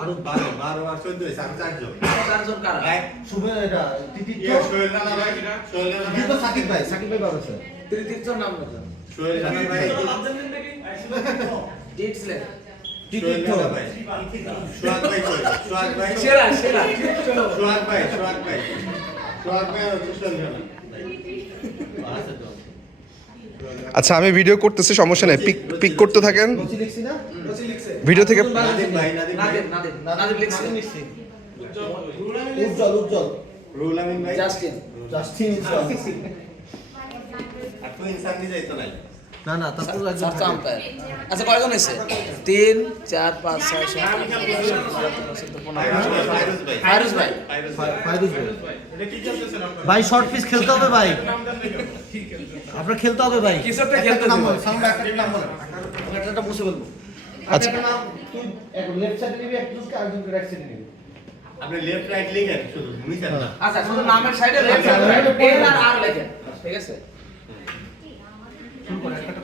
আরো 12 আর 14 চারজন কারা শুভে এটা সাকিব ভাই বাবা স্যার তৃতীয় নাম বলো সোহেল রানা ভাই ডেটস লে তৃতীয় ভাই সোহাগ ভাই সেরা সোহাগ ভাই আর সোহেল রানা আচ্ছা আমি ভিডিও করতেছি, সমস্যা নেই, পিক করতে থাকেন ভিডিও থেকে। নাদিম লিখছি উজ্জ্বল রুল আমিন ভাই জাস্টিন আপনি ইনসান দি যাইতো নাই না তারপর আচ্ছা কয়জন এসে 3 4 5 6 7 ফাইরুজ ভাই ভাই শর্ট পিচ খেলতে হবে ভাই, আপনার খেলতে হবে ভাই, কিছু একটা খেলতে হবে। সাউন্ড একটা নাম বলেন, আমরা একটা মুছে বলবো। আচ্ছা একটা নাম তুই এক লেফট সাইডে নিবি, এক দুসকে আরেকজন রাইট সাইডে নিবি। আপনি লেফট রাইট লিখেন শুধু মিছেন না। আচ্ছা শুধু নামের সাইডে লেফট এল আর আর লেখেন, ঠিক আছে? শুরু করে একটা